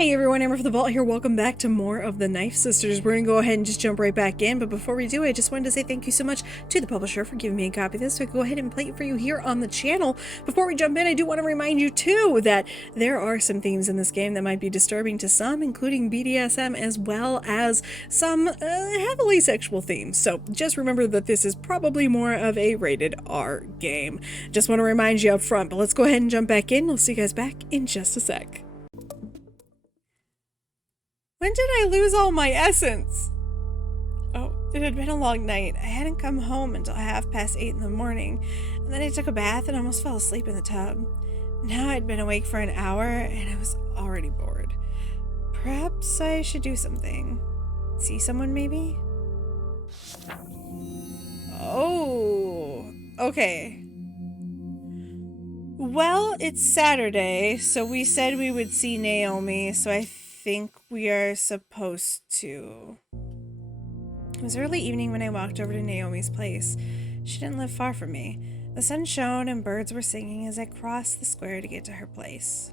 Hey everyone, AmberFrmThVault here. Welcome back to more of the Knife Sisters. We're going to go ahead and just jump right back in, but before we do, I just wanted to say thank you so much to the publisher for giving me a copy of this so I can go ahead and play it for you here on the channel. Before we jump in, I do want to remind you too that there are some themes in this game that might be disturbing to some, including BDSM as well as some heavily sexual themes. So just remember that this is probably more of a rated R game. Just want to remind you up front, but let's go ahead and jump back in. We'll see you guys back in just a sec. When did I lose all my essence? Oh, it had been a long night. I hadn't come home until 8:30 in the morning, and then I took a bath and almost fell asleep in the tub. Now I'd been awake for an hour, and I was already bored. Perhaps I should do something. See someone, maybe? Oh, okay. Well, it's Saturday, so we said we would see Naomi, so I think we are supposed to. It was early evening when I walked over to Naomi's place. She didn't live far from me. The sun shone and birds were singing as I crossed the square to get to her place.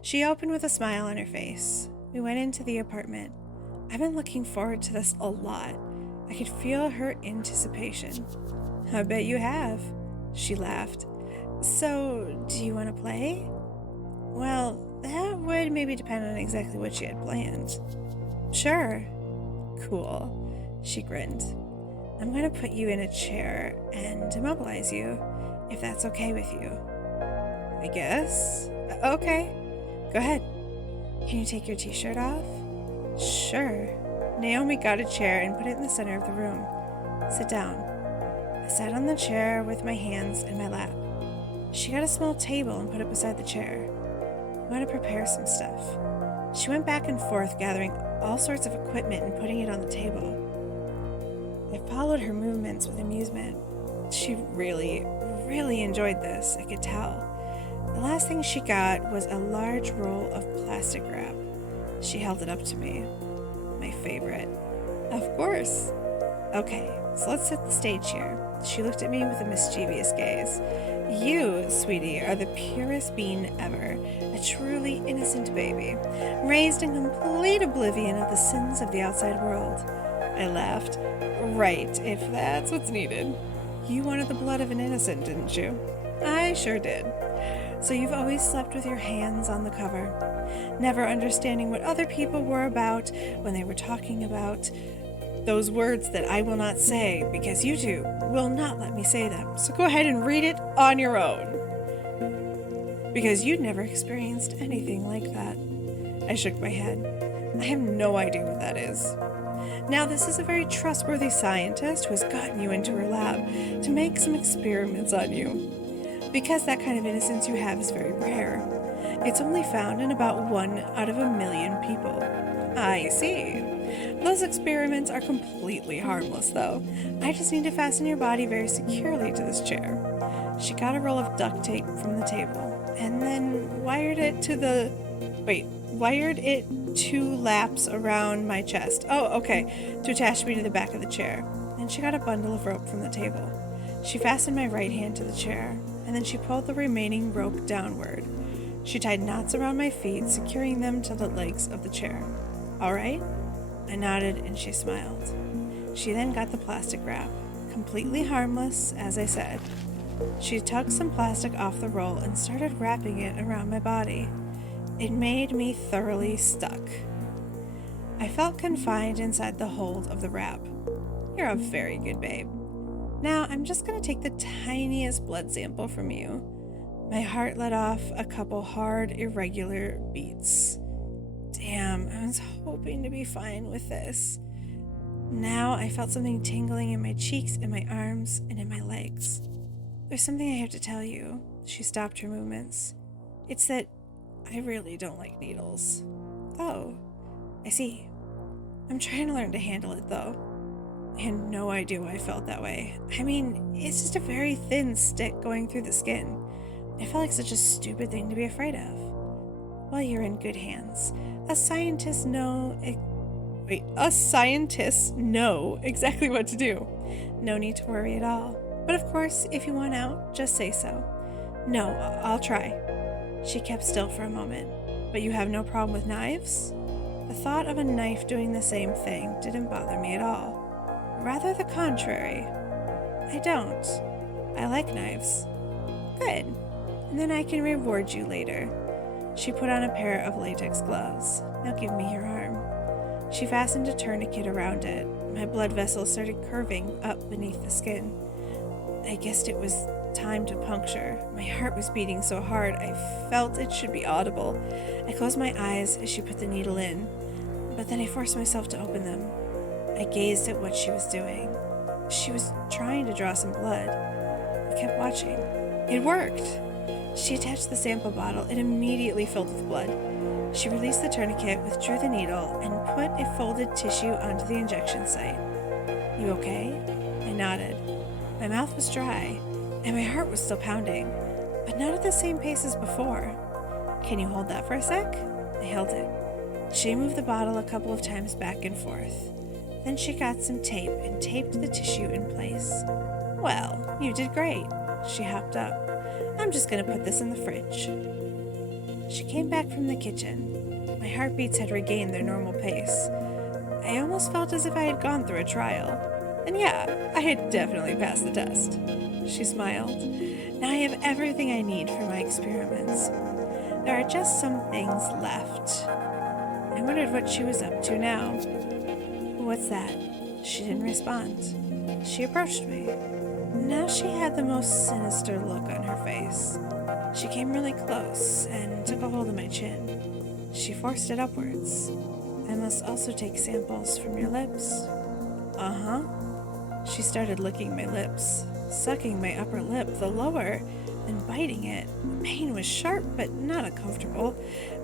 She opened with a smile on her face. We went into the apartment. I've been looking forward to this a lot. I could feel her anticipation. I bet you have, she laughed. So, do you want to play? Well, that would maybe depend on exactly what she had planned. Sure. Cool. She grinned. I'm going to put you in a chair and immobilize you, if that's okay with you. I guess. Okay. Go ahead. Can you take your t-shirt off? Sure. Naomi got a chair and put it in the center of the room. Sit down. I sat on the chair with my hands in my lap. She got a small table and put it beside the chair. I want to prepare some stuff. She went back and forth, gathering all sorts of equipment and putting it on the table. I followed her movements with amusement. She really enjoyed this, I could tell. The last thing she got was a large roll of plastic wrap. She held it up to me. My favorite. Of course. Okay, so let's set the stage here. She looked at me with a mischievous gaze. You, sweetie, are the purest being ever, a truly innocent baby, raised in complete oblivion of the sins of the outside world. I laughed. Right, if that's what's needed. You wanted the blood of an innocent, didn't you? I sure did. So you've always slept with your hands on the cover, never understanding what other people were about when they were talking about those words that I will not say because you two will not let me say them. So go ahead and read it on your own. Because you'd never experienced anything like that. I shook my head. I have no idea what that is. Now, this is a very trustworthy scientist who has gotten you into her lab to make some experiments on you. Because that kind of innocence you have is very rare. It's only found in about 1 out of 1,000,000 people. I see. Those experiments are completely harmless, though. I just need to fasten your body very securely to this chair. She got a roll of duct tape from the table, and then wired it 2 laps around my chest. Oh, okay, to attach me to the back of the chair. And she got a bundle of rope from the table. She fastened my right hand to the chair, and then she pulled the remaining rope downward. She tied knots around my feet, securing them to the legs of the chair. All right? I nodded and she smiled. She then got the plastic wrap, completely harmless, as I said. She took some plastic off the roll and started wrapping it around my body. It made me thoroughly stuck. I felt confined inside the hold of the wrap. You're a very good babe. Now I'm just going to take the tiniest blood sample from you. My heart let off a couple hard, irregular beats. Damn, I was hoping to be fine with this. Now I felt something tingling in my cheeks, in my arms, and in my legs. There's something I have to tell you. She stopped her movements. It's that I really don't like needles. Oh, I see. I'm trying to learn to handle it, though. I had no idea why I felt that way. I mean, it's just a very thin stick going through the skin. I felt like such a stupid thing to be afraid of. Well, you're in good hands. Scientists know exactly what to do. No need to worry at all. But of course, if you want out, just say so. No, I'll try. She kept still for a moment. But you have no problem with knives? The thought of a knife doing the same thing didn't bother me at all. Rather the contrary. I don't. I like knives. Good. And then I can reward you later. She put on a pair of latex gloves. Now give me your arm. She fastened a tourniquet around it. My blood vessels started curving up beneath the skin. I guessed it was time to puncture. My heart was beating so hard I felt it should be audible. I closed my eyes as she put the needle in, but then I forced myself to open them. I gazed at what she was doing. She was trying to draw some blood. I kept watching. It worked. She attached the sample bottle and immediately filled with blood. She released the tourniquet, withdrew the needle, and put a folded tissue onto the injection site. You okay? I nodded. My mouth was dry, and my heart was still pounding, but not at the same pace as before. Can you hold that for a sec? I held it. She moved the bottle a couple of times back and forth. Then she got some tape and taped the tissue in place. Well, you did great. She hopped up. I'm just going to put this in the fridge. She came back from the kitchen. My heartbeats had regained their normal pace. I almost felt as if I had gone through a trial. And yeah, I had definitely passed the test. She smiled. Now I have everything I need for my experiments. There are just some things left. I wondered what she was up to now. What's that? She didn't respond. She approached me. Now she had the most sinister look on her face. She came really close and took a hold of my chin. She forced it upwards. I must also take samples from your lips. Uh-huh. She started licking my lips, sucking my upper lip, the lower, then biting it. The pain was sharp, but not uncomfortable.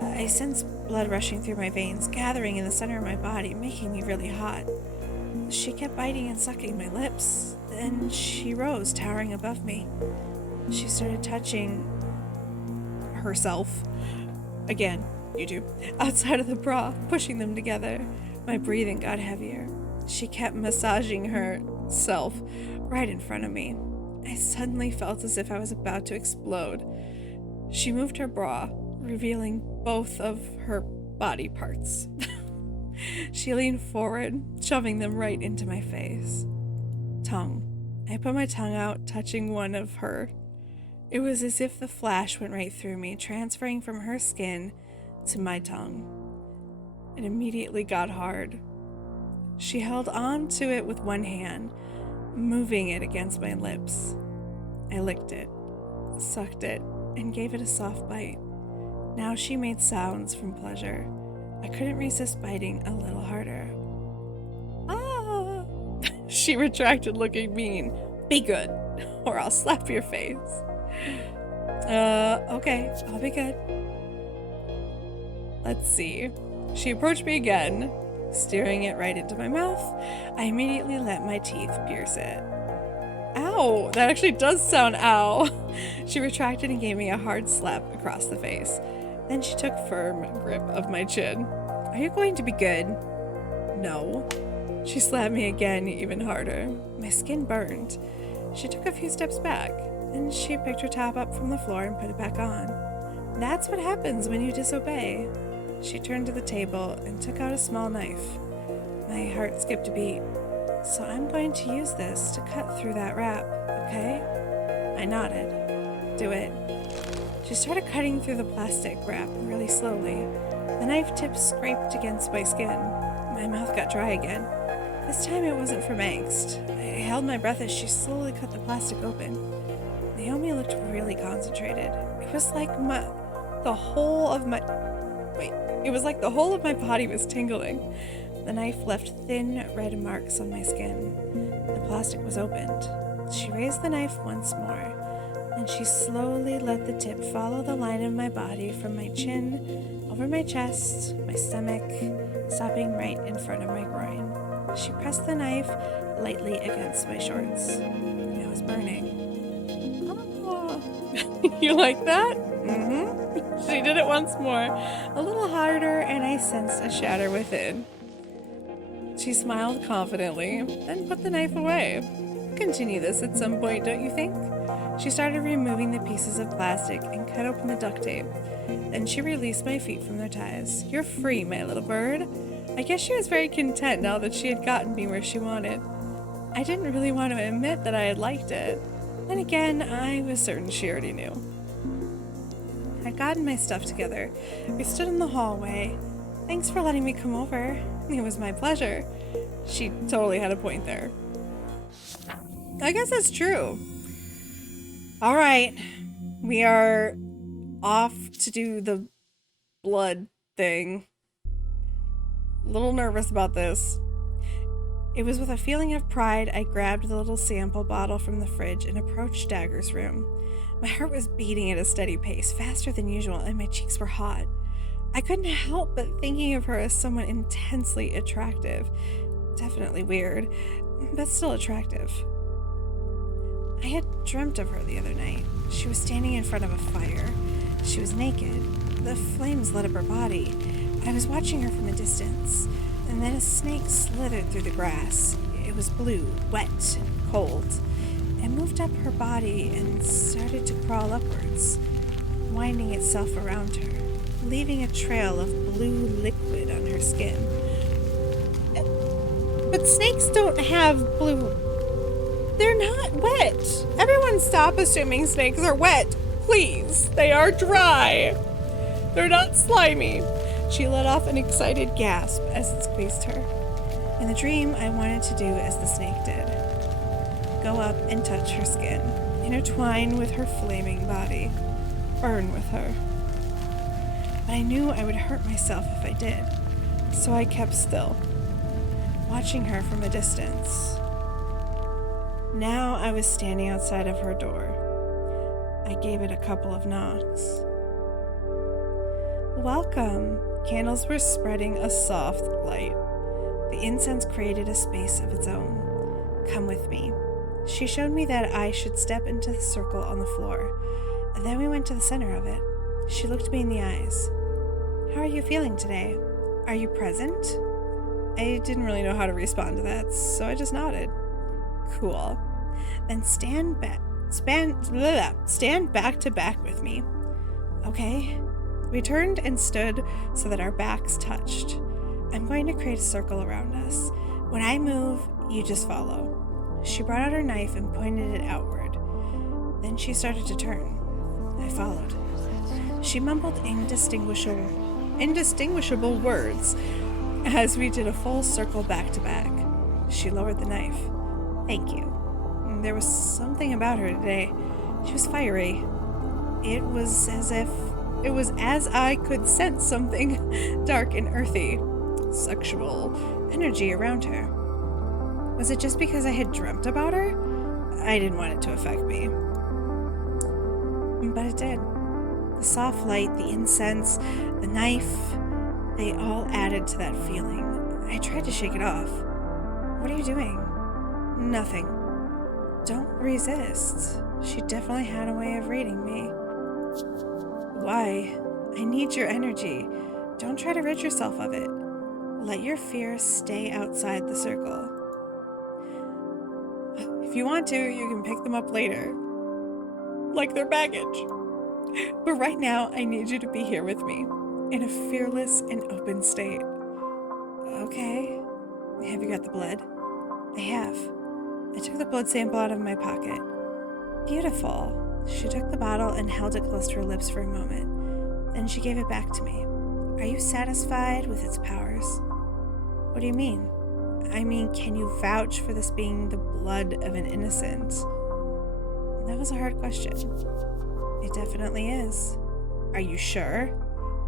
I sensed blood rushing through my veins, gathering in the center of my body, making me really hot. She kept biting and sucking my lips. Then she rose, towering above me. She started touching herself. Again, YouTube. Outside of the bra, pushing them together. My breathing got heavier. She kept massaging herself right in front of me. I suddenly felt as if I was about to explode. She moved her bra, revealing both of her body parts. She leaned forward, shoving them right into my face. Tongue. I put my tongue out, touching one of her. It was as if the flash went right through me, transferring from her skin to my tongue. It immediately got hard. She held on to it with one hand, moving it against my lips. I licked it, sucked it, and gave it a soft bite. Now she made sounds from pleasure. I couldn't resist biting a little harder. Ah! She retracted, looking mean. Be good, or I'll slap your face. Okay, I'll be good. Let's see. She approached me again, steering it right into my mouth. I immediately let my teeth pierce it. Ow! That actually does sound ow! She retracted and gave me a hard slap across the face. Then she took firm grip of my chin. Are you going to be good? No. She slapped me again, even harder. My skin burned. She took a few steps back. Then she picked her top up from the floor and put it back on. That's what happens when you disobey. She turned to the table and took out a small knife. My heart skipped a beat. So I'm going to use this to cut through that wrap, okay? I nodded. Do it. She started cutting through the plastic wrap really slowly. The knife tip scraped against my skin. My mouth got dry again. This time it wasn't from angst. I held my breath as she slowly cut the plastic open. Naomi looked really concentrated. It was like the whole of my body was tingling. The knife left thin red marks on my skin. The plastic was opened. She raised the knife once more, and she slowly let the tip follow the line of my body from my chin, over my chest, my stomach, stopping right in front of my groin. She pressed the knife lightly against my shorts. I was burning. You like that? Mm-hmm. She did it once more, a little harder, and I sensed a shatter within. She smiled confidently, then put the knife away. Continue this at some point, don't you think? She started removing the pieces of plastic and cut open the duct tape. Then she released my feet from their ties. "You're free, my little bird." I guess she was very content now that she had gotten me where she wanted. I didn't really want to admit that I had liked it. Then again, I was certain she already knew. I'd gotten my stuff together. We stood in the hallway. "Thanks for letting me come over. It was my pleasure." She totally had a point there. I guess that's true. All right, we are off to do the blood thing. A little nervous about this. It was with a feeling of pride I grabbed the little sample bottle from the fridge and approached Dagger's room. My heart was beating at a steady pace, faster than usual, and my cheeks were hot. I couldn't help but thinking of her as someone intensely attractive. Definitely weird, but still attractive. I had dreamt of her the other night. She was standing in front of a fire. She was naked. The flames lit up her body. I was watching her from a distance, and then a snake slithered through the grass. It was blue, wet, cold. It moved up her body and started to crawl upwards, winding itself around her, leaving a trail of blue liquid on her skin. But snakes don't have blue. They're not wet. Everyone stop assuming snakes are wet. Please. They are dry. They're not slimy. She let off an excited gasp as it squeezed her. In the dream, I wanted to do as the snake did. Go up and touch her skin, intertwine with her flaming body, burn with her. But I knew I would hurt myself if I did, so I kept still, watching her from a distance. Now I was standing outside of her door. I gave it a couple of knocks. "Welcome." Candles were spreading a soft light. The incense created a space of its own. "Come with me." She showed me that I should step into the circle on the floor, and then we went to the center of it. She looked me in the eyes. "How are you feeling today? Are you present?" I didn't really know how to respond to that, so I just nodded. "Cool. Then stand back to back with me." "Okay." We turned and stood so that our backs touched. "I'm going to create a circle around us. When I move, you just follow." She brought out her knife and pointed it outward. Then she started to turn. I followed. She mumbled indistinguishable words as we did a full circle back to back. She lowered the knife. "Thank you." There was something about her today. She was fiery. It was as I could sense something dark and earthy, sexual energy around her. Was it just because I had dreamt about her? I didn't want it to affect me. But it did. The soft light, the incense, the knife, they all added to that feeling. I tried to shake it off. "What are you doing?" "Nothing." "Don't resist." She definitely had a way of reading me. "Why? I need your energy. Don't try to rid yourself of it. Let your fear stay outside the circle. If you want to, you can pick them up later. Like their baggage. But right now, I need you to be here with me, in a fearless and open state." "Okay. Have you got the blood?" "I have." I took the blood sample out of my pocket. "Beautiful." She took the bottle and held it close to her lips for a moment. Then she gave it back to me. "Are you satisfied with its powers?" "What do you mean?" "I mean, can you vouch for this being the blood of an innocent?" That was a hard question. It definitely is. "Are you sure?"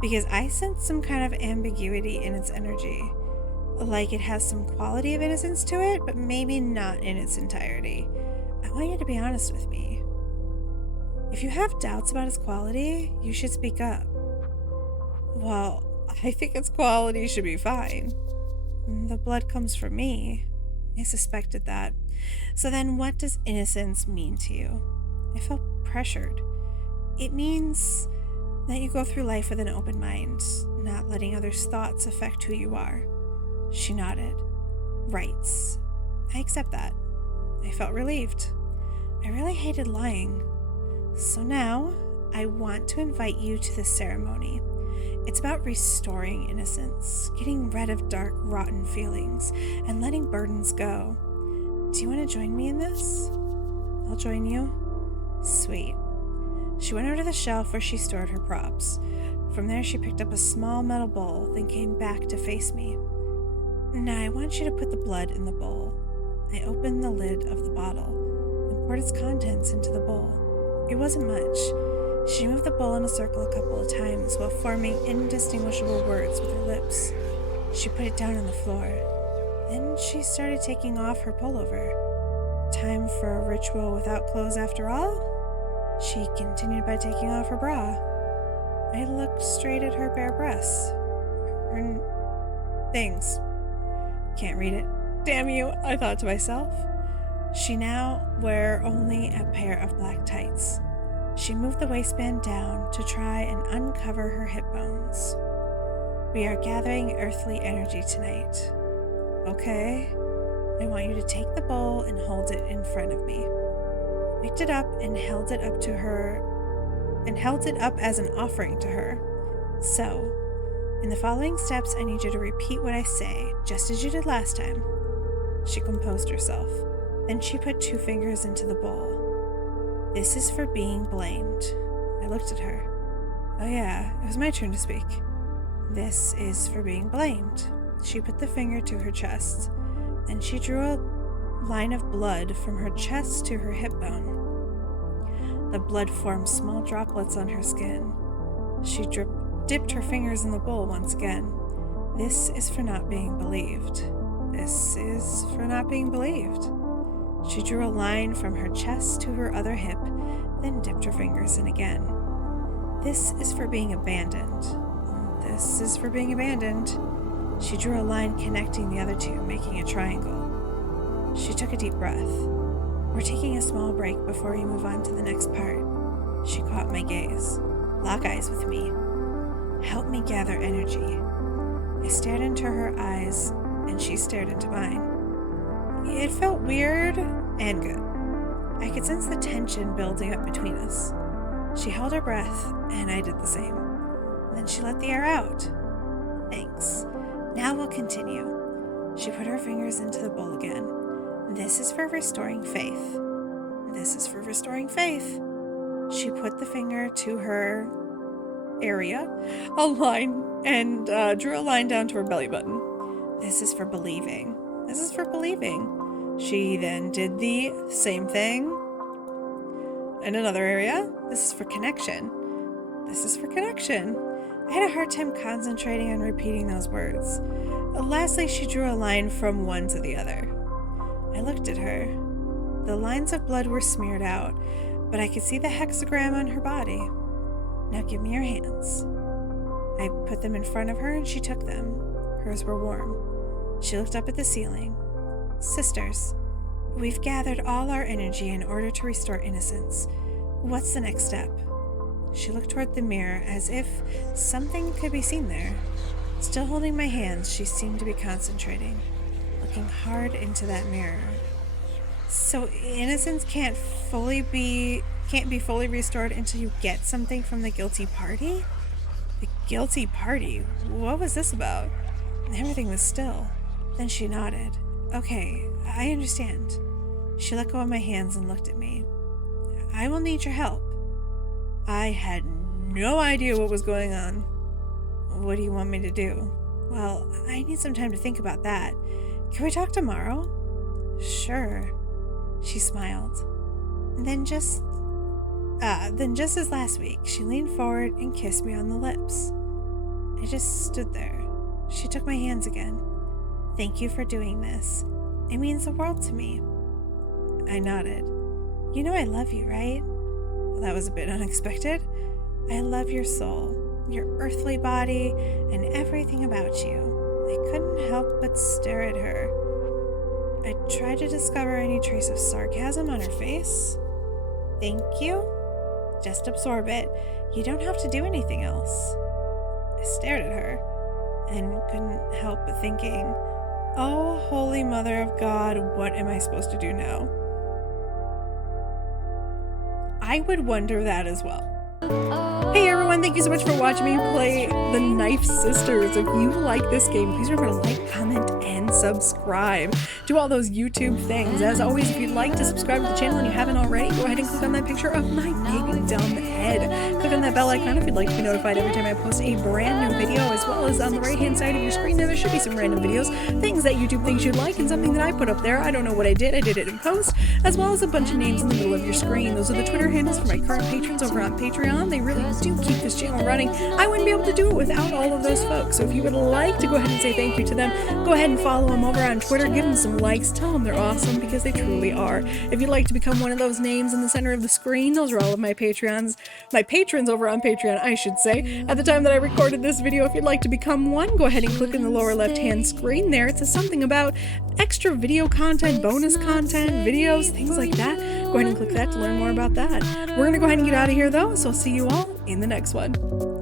Because I sense some kind of ambiguity in its energy. Like it has some quality of innocence to it, but maybe not in its entirety. I want you to be honest with me. If you have doubts about its quality, you should speak up. "Well, I think its quality should be fine." "The blood comes from me." I suspected that. "So then what does innocence mean to you?" I felt pressured. "It means that you go through life with an open mind, not letting others' thoughts affect who you are." She nodded. "Right. I accept that." I felt relieved. I really hated lying. So now, I want to invite you to the ceremony. It's about restoring innocence, getting rid of dark, rotten feelings, and letting burdens go. Do you want to join me in this? I'll join you. Sweet. She went over to the shelf where she stored her props. From there, she picked up a small metal bowl, then came back to face me. Now, I want you to put the blood in the bowl. I opened the lid of the bottle and poured its contents into the bowl. It wasn't much. She moved the bowl in a circle a couple of times while forming indistinguishable words with her lips. She put it down on the floor. Then she started taking off her pullover. Time for a ritual without clothes after all? She continued by taking off her bra. I looked straight at her bare breasts. Her things. Can't read it. Damn you, I thought to myself. She now wore only a pair of black tights. She moved the waistband down to try and uncover her hip bones. We are gathering earthly energy tonight. Okay. I want you to take the bowl and hold it in front of me. I picked it up and held it up to her, and held it up as an offering to her. So, in the following steps, I need you to repeat what I say, just as you did last time. She composed herself. Then she put 2 fingers into the bowl. This is for being blamed. I looked at her. Oh yeah, it was my turn to speak. This is for being blamed. She put the finger to her chest. Then she drew a line of blood from her chest to her hip bone. The blood formed small droplets on her skin. She dipped her fingers in the bowl once again. This is for not being believed. This is for not being believed. She drew a line from her chest to her other hip, then dipped her fingers in again. This is for being abandoned. This is for being abandoned. She drew a line connecting the other 2, making a triangle. She took a deep breath. We're taking a small break before we move on to the next part. She caught my gaze. Lock eyes with me. Help me gather energy. I stared into her eyes, and she stared into mine. It felt weird and good. I could sense the tension building up between us. She held her breath, and I did the same. Then she let the air out. Thanks. Now we'll continue. She put her fingers into the bowl again. This is for restoring faith. This is for restoring faith. She put the finger to her area, a line, and drew a line down to her belly button. This is for believing. This is for believing. She then did the same thing in another area. This is for connection. This is for connection. I had a hard time concentrating on repeating those words. Lastly, she drew a line from one to the other. I looked at her. The lines of blood were smeared out, but I could see the hexagram on her body. Now give me your hands. I put them in front of her and she took them. Hers were warm. She looked up at the ceiling. Sisters, we've gathered all our energy in order to restore innocence. What's the next step? She looked toward the mirror as if something could be seen there. Still holding my hands, she seemed to be concentrating, looking hard into that mirror. So innocence can't be fully restored until you get something from the guilty party? The guilty party? What was this about? Everything was still. Then she nodded. Okay, I understand. She let go of my hands and looked at me. I will need your help. I had no idea what was going on. What do you want me to do? Well, I need some time to think about that. Can we talk tomorrow? Sure. She smiled. Then just as last week, she leaned forward and kissed me on the lips. I just stood there. She took my hands again. Thank you for doing this. It means the world to me. I nodded. You know I love you, right? Well, that was a bit unexpected. I love your soul, your earthly body, and everything about you. I couldn't help but stare at her. I tried to discover any trace of sarcasm on her face. Thank you? Just absorb it. You don't have to do anything else. I stared at her and couldn't help but thinking, oh, Holy Mother of God, what am I supposed to do now? I would wonder that as well. Hey everyone, thank you so much for watching me play The Knife Sisters. If you like this game, please remember to like, comment, and subscribe. Do all those YouTube things. As always, if you'd like to subscribe to the channel and you haven't already, go ahead and click on that picture of my big dumb head. Click on that bell icon if you'd like to be notified every time I post a brand new video, as well as on the right hand side of your screen there should be some random videos, things that YouTube thinks you'd like, and something that I put up there. I don't know what I did it in post, as well as a bunch of names in the middle of your screen. Those are the Twitter handles for my current patrons over on Patreon. They really do keep this channel running. I wouldn't be able to do it without all of those folks. So if you would like to go ahead and say thank you to them, go ahead and follow them over on Twitter, give them some likes, tell them they're awesome, because they truly are. If you'd like to become one of those names in the center of the screen, those are all of my patrons over on Patreon, I should say. At the time that I recorded this video, if you'd like to become one, go ahead and click in the lower left hand screen there. It says something about extra video content, bonus content, videos, things like that. Go ahead and click that to learn more about that. We're going to go ahead and get out of here though, so I'll see you all in the next one.